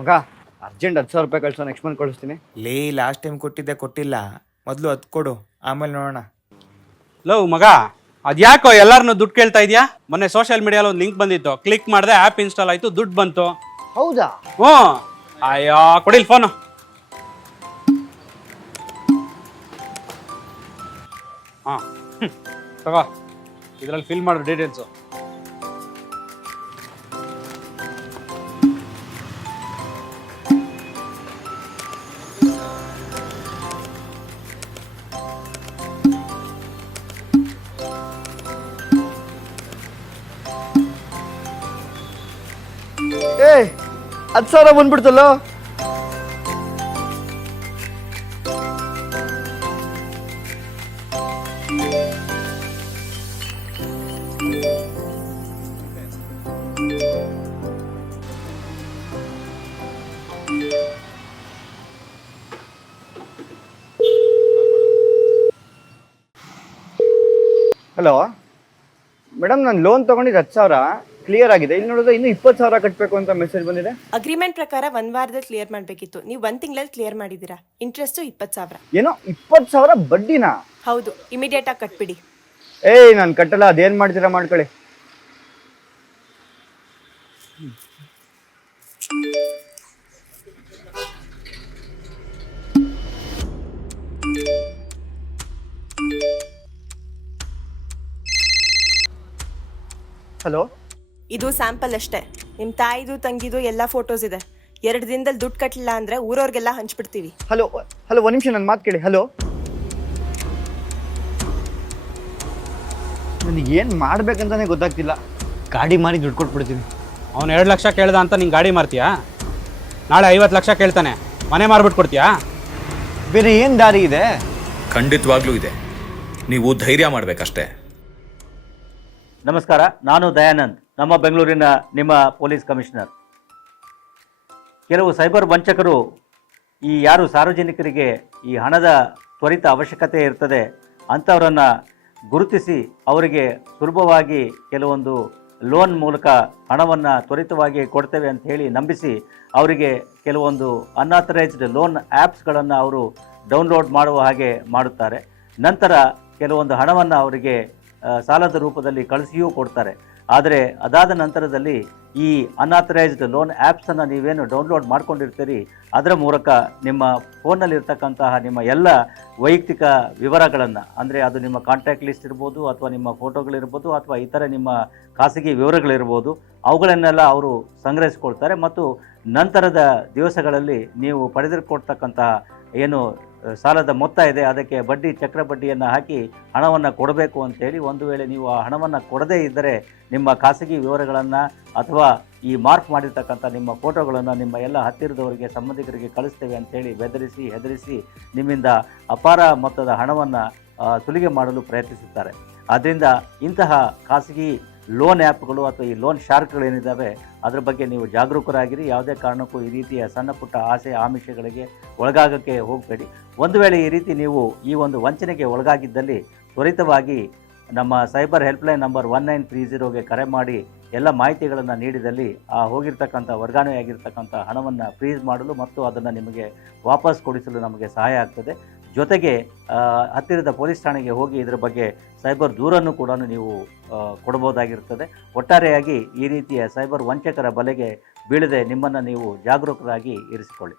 ಮಗ ಅರ್ಜೆಂಟ್ ಹತ್ತು ಸಾವಿರ ರೂಪಾಯಿ ಕಳಿಸೋ ನೆಕ್ಸ್ಟ್ ಮಂತ್ ಕಳಿಸ್ತೀನಿ. ಲೇ ಲಾಸ್ಟ್ ಟೈಮ್ ಕೊಟ್ಟಿದ್ದೆ ಕೊಟ್ಟಿಲ್ಲ. ಮೊದಲು ಅದು ಕೊಡು ಆಮೇಲೆ ನೋಡೋಣ. ಲವ್ ಮಗ ಅದ್ಯಾಕೋ ಎಲ್ಲಾರನ್ನೂ ದುಡ್ಡು ಕೇಳ್ತಾ ಇದೆಯಾ? ಮೊನ್ನೆ ಸೋಷಿಯಲ್ ಮೀಡಿಯಾದಲ್ಲಿ ಒಂದು ಲಿಂಕ್ ಬಂದಿತ್ತು. ಕ್ಲಿಕ್ ಮಾಡಿದೆ ಆ್ಯಪ್ ಇನ್ಸ್ಟಾಲ್ ಆಯಿತು ದುಡ್ಡು ಬಂತು. ಹೌದಾ? ಹ್ಞೂ. ಅಯ್ಯೋ ಕೊಡಿಲ್ ಫೋನು ಹಾಂ ತಗೋ ಇದರಲ್ಲಿ ಫಿಲ್ ಮಾಡು ಡೀಟೇಲ್ಸು ಏ ಹತ್ತು ಸಾವಿರ ಬಂದ್ಬಿಡ್ತಲ್ಲೋ? ಹಲೋ ಮೇಡಮ್ ನಾನು ಲೋನ್ ತೊಗೊಂಡಿದ್ದು ಹತ್ತು ಸಾವಿರ. ಕ್ಲಿಯರ್ ಆಗಿದೆ. ಇಲ್ಲಿ ನೋಡಿದ್ರೆ ಇನ್ನು ಇಪ್ಪತ್ತು ಸಾವಿರ ಕಟ್ಟಬೇಕು ಅಂತ ಮೆಸೇಜ್ ಬಂದಿದೆ. ಅಗ್ರಿಮೆಂಟ್ ಪ್ರಕಾರ ಒಂದ್ ವಾರದಲ್ಲಿ ಕ್ಲಿಯರ್ ಮಾಡಬೇಕಿತ್ತು. ನೀವು ಒಂದ್ ತಿಂಗಳಲ್ಲಿ ಕ್ಲಿಯರ್ ಮಾಡಿದ್ದೀರಾ? ಇಂಟ್ರೆಸ್ಟ್ ಇಪ್ಪತ್ತು ಸಾವಿರ. ಏನೋ ಇಪ್ಪತ್ತು ಸಾವಿರ ಬಡ್ಡಿನಾ? ಹೌದು. ಇಮಿಡಿಯೇಟ್ ಆಗಿ ಕಟ್ಬಿಡಿ. ಏಯ್ ನಾನು ಕಟ್ಟಲ್ಲ. ಅದೇನು ಮಾಡ್ತೀರಾ ಮಾಡ್ಕೊಳ್ಳಿ. ಹಲೋ? ಇದು ಸ್ಯಾಂಪಲ್ ಅಷ್ಟೇ. ನಿಮ್ಮ ತಾಯಿದು ತಂಗಿದು ಎಲ್ಲ ಫೋಟೋಸ್ ಇದೆ. ಎರಡು ದಿನದಲ್ಲಿ ದುಡ್ಡು ಕಟ್ಟಲಿಲ್ಲ ಅಂದ್ರೆ ಊರವ್ರಿಗೆಲ್ಲ ಹಂಚ್ಬಿಡ್ತೀವಿ. ಹಲೋ ಹಲೋ ಒಂದು ನಿಮಿಷ ನನ್ನ ಮಾತು ಕೇಳಿ. ಹಲೋ ನನಗೆ ಏನು ಮಾಡ್ಬೇಕಂತಾನೆ ಗೊತ್ತಾಗ್ತಿಲ್ಲ. ಗಾಡಿ ಮಾರಿ ದುಡ್ಡು ಕೊಟ್ಬಿಡ್ತೀನಿ. ಅವ್ನು ಎರಡು ಲಕ್ಷ ಕೇಳ್ದ ಅಂತ ನಿಂಗೆ ಗಾಡಿ ಮಾರ್ತೀಯಾ? ನಾಳೆ ಐವತ್ತು ಲಕ್ಷ ಕೇಳ್ತಾನೆ. ಮನೆ ಮಾರ್ಬಿಟ್ಟು ಕೊಡ್ತೀಯಾ? ಬೇರೆ ಏನು ದಾರಿ ಇದೆ? ಖಂಡಿತವಾಗ್ಲೂ ಇದೆ. ನೀವು ಧೈರ್ಯ ಮಾಡಬೇಕಷ್ಟೇ. ನಮಸ್ಕಾರ ನಾನು ದಯಾನಂದ್. ನಮ್ಮ ಬೆಂಗಳೂರಿನ ನಿಮ್ಮ ಪೊಲೀಸ್ ಕಮಿಷನರ್. ಕೆಲವು ಸೈಬರ್ ವಂಚಕರು ಈ ಯಾರು ಸಾರ್ವಜನಿಕರಿಗೆ ಈ ಹಣದ ತ್ವರಿತ ಅವಶ್ಯಕತೆ ಇರ್ತದೆ ಅಂಥವರನ್ನು ಗುರುತಿಸಿ ಅವರಿಗೆ ಸುಲಭವಾಗಿ ಕೆಲವೊಂದು ಲೋನ್ ಮೂಲಕ ಹಣವನ್ನು ತ್ವರಿತವಾಗಿ ಕೊಡ್ತೇವೆ ಅಂತ ಹೇಳಿ ನಂಬಿಸಿ ಅವರಿಗೆ ಕೆಲವೊಂದು ಅನ್ಆಥರೈಸ್ಡ್ ಲೋನ್ ಆ್ಯಪ್ಸ್ಗಳನ್ನು ಅವರು ಡೌನ್ಲೋಡ್ ಮಾಡುವ ಹಾಗೆ ಮಾಡುತ್ತಾರೆ. ನಂತರ ಕೆಲವೊಂದು ಹಣವನ್ನು ಅವರಿಗೆ ಸಾಲದ ರೂಪದಲ್ಲಿ ಕಳಿಸಿಯೂ ಕೊಡ್ತಾರೆ. ಆದರೆ ಅದಾದ ನಂತರದಲ್ಲಿ ಈ ಅನ್ಆಥರೈಸ್ಡ್ ಲೋನ್ ಆ್ಯಪ್ಸನ್ನು ನೀವೇನು ಡೌನ್ಲೋಡ್ ಮಾಡ್ಕೊಂಡಿರ್ತೀರಿ, ಅದರ ಮೂಲಕ ನಿಮ್ಮ ಫೋನ್ನಲ್ಲಿರ್ತಕ್ಕಂತಹ ನಿಮ್ಮ ಎಲ್ಲ ವೈಯಕ್ತಿಕ ವಿವರಗಳನ್ನು, ಅಂದರೆ ಅದು ನಿಮ್ಮ ಕಾಂಟ್ಯಾಕ್ಟ್ ಲಿಸ್ಟ್ ಇರ್ಬೋದು, ಅಥವಾ ನಿಮ್ಮ ಫೋಟೋಗಳಿರ್ಬೋದು ಅಥವಾ ಇತರ ನಿಮ್ಮ ಖಾಸಗಿ ವಿವರಗಳಿರ್ಬೋದು, ಅವುಗಳನ್ನೆಲ್ಲ ಅವರು ಸಂಗ್ರಹಿಸಿಕೊಳ್ತಾರೆ. ಮತ್ತು ನಂತರದ ದಿವಸಗಳಲ್ಲಿ ನೀವು ಪಡೆದುಕೊಡ್ತಕ್ಕಂತಹ ಏನು ಸಾಲದ ಮೊತ್ತ ಇದೆ, ಅದಕ್ಕೆ ಬಡ್ಡಿ, ಚಕ್ರ ಬಡ್ಡಿಯನ್ನು ಹಾಕಿ ಹಣವನ್ನು ಕೊಡಬೇಕು ಅಂತೇಳಿ ಒಂದು ವೇಳೆ ನೀವು ಆ ಹಣವನ್ನು ಕೊಡದೇ ಇದ್ದರೆ ನಿಮ್ಮ ಖಾಸಗಿ ವಿವರಗಳನ್ನು ಅಥವಾ ಈ ಮಾರ್ಕ್ ಮಾಡಿರ್ತಕ್ಕಂಥ ನಿಮ್ಮ ಫೋಟೋಗಳನ್ನು ನಿಮ್ಮ ಎಲ್ಲ ಹತ್ತಿರದವರಿಗೆ, ಸಂಬಂಧಿಕರಿಗೆ ಕಳಿಸ್ತೇವೆ ಅಂತೇಳಿ ಬೆದರಿಸಿ, ಹೆದರಿಸಿ ನಿಮ್ಮಿಂದ ಅಪಾರ ಮೊತ್ತದ ಹಣವನ್ನು ಸುಲಿಗೆ ಮಾಡಲು ಪ್ರಯತ್ನಿಸುತ್ತಾರೆ. ಆದ್ದರಿಂದ ಇಂತಹ ಖಾಸಗಿ ಲೋನ್ ಆ್ಯಪ್ಗಳು ಅಥವಾ ಈ ಲೋನ್ ಶಾರ್ಕ್ಗಳೇನಿದ್ದಾವೆ ಅದ್ರ ಬಗ್ಗೆ ನೀವು ಜಾಗರೂಕರಾಗಿರಿ. ಯಾವುದೇ ಕಾರಣಕ್ಕೂ ಈ ರೀತಿಯ ಸಣ್ಣ ಪುಟ್ಟ ಆಸೆ, ಆಮಿಷಗಳಿಗೆ ಒಳಗಾಗಕ್ಕೆ ಹೋಗಬೇಡಿ. ಒಂದು ವೇಳೆ ಈ ರೀತಿ ನೀವು ಈ ಒಂದು ವಂಚನೆಗೆ ಒಳಗಾಗಿದ್ದಲ್ಲಿ, ತ್ವರಿತವಾಗಿ ನಮ್ಮ cyber helpline number one nine three ಜೀರೋಗೆ ಕರೆ ಮಾಡಿ, ಎಲ್ಲ ಮಾಹಿತಿಗಳನ್ನು ನೀಡಿದಲ್ಲಿ, ಆ ಹೋಗಿರ್ತಕ್ಕಂಥ ವರ್ಗಾವಣೆಯಾಗಿರ್ತಕ್ಕಂಥ ಹಣವನ್ನು ಫ್ರೀಸ್ ಮಾಡಲು ಮತ್ತು ಅದನ್ನು ನಿಮಗೆ ವಾಪಸ್ ಕೊಡಿಸಲು ನಮಗೆ ಸಹಾಯ ಆಗ್ತದೆ. ಜೊತೆಗೆ ಹತ್ತಿರದ ಪೊಲೀಸ್ ಠಾಣೆಗೆ ಹೋಗಿ ಇದರ ಬಗ್ಗೆ ಸೈಬರ್ ದೂರನ್ನು ಕೂಡ ನೀವು ಕೊಡ್ಬೋದಾಗಿರುತ್ತದೆ ಒಟ್ಟಾರೆಯಾಗಿ ಈ ರೀತಿಯ ಸೈಬರ್ ವಂಚಕರ ಬಲೆಗೆ ಬೀಳದೆ ನಿಮ್ಮನ್ನು ನೀವು ಜಾಗರೂಕರಾಗಿ ಇರಿಸಿಕೊಳ್ಳಿ.